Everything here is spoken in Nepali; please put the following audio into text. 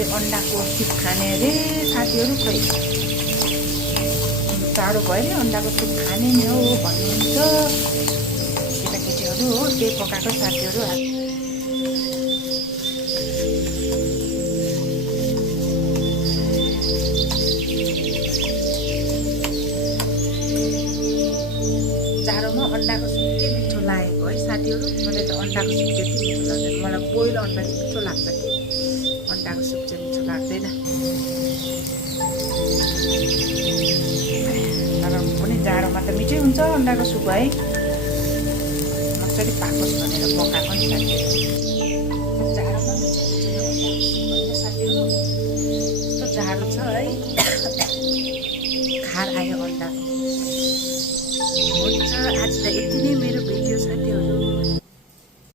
चाहिँ अन्डाको सुप खाने अरे साथीहरू। खै जाडो भयो नि अन्डाको सुप खाने नि हो भन्नुहुन्छ केटाकेटीहरू हो, त्यही पकाएको साथीहरू। जाडोमा अन्डाको सुप के मिठो लागेको है साथीहरू। मलाई त अन्डाको सुप त्यति मिठो लाग्दैन, मलाई बोइल अन्डा चाहिँ मिठो लाग्छ कि अन्डाको सुप चाहिँ मिठो लाग्दैन। तर पनि जाडोमा त मिठै हुन्छ अन्डाको सुप है, मजाले पाकोस् भनेर पकाएको नि साथीहरू। जाडोमा मिठै हुन्छ यो अन्डाको सुप होइन साथीहरू। यस्तो जाडो छ है, खार आयो अन्डाको। हुन्छ आज त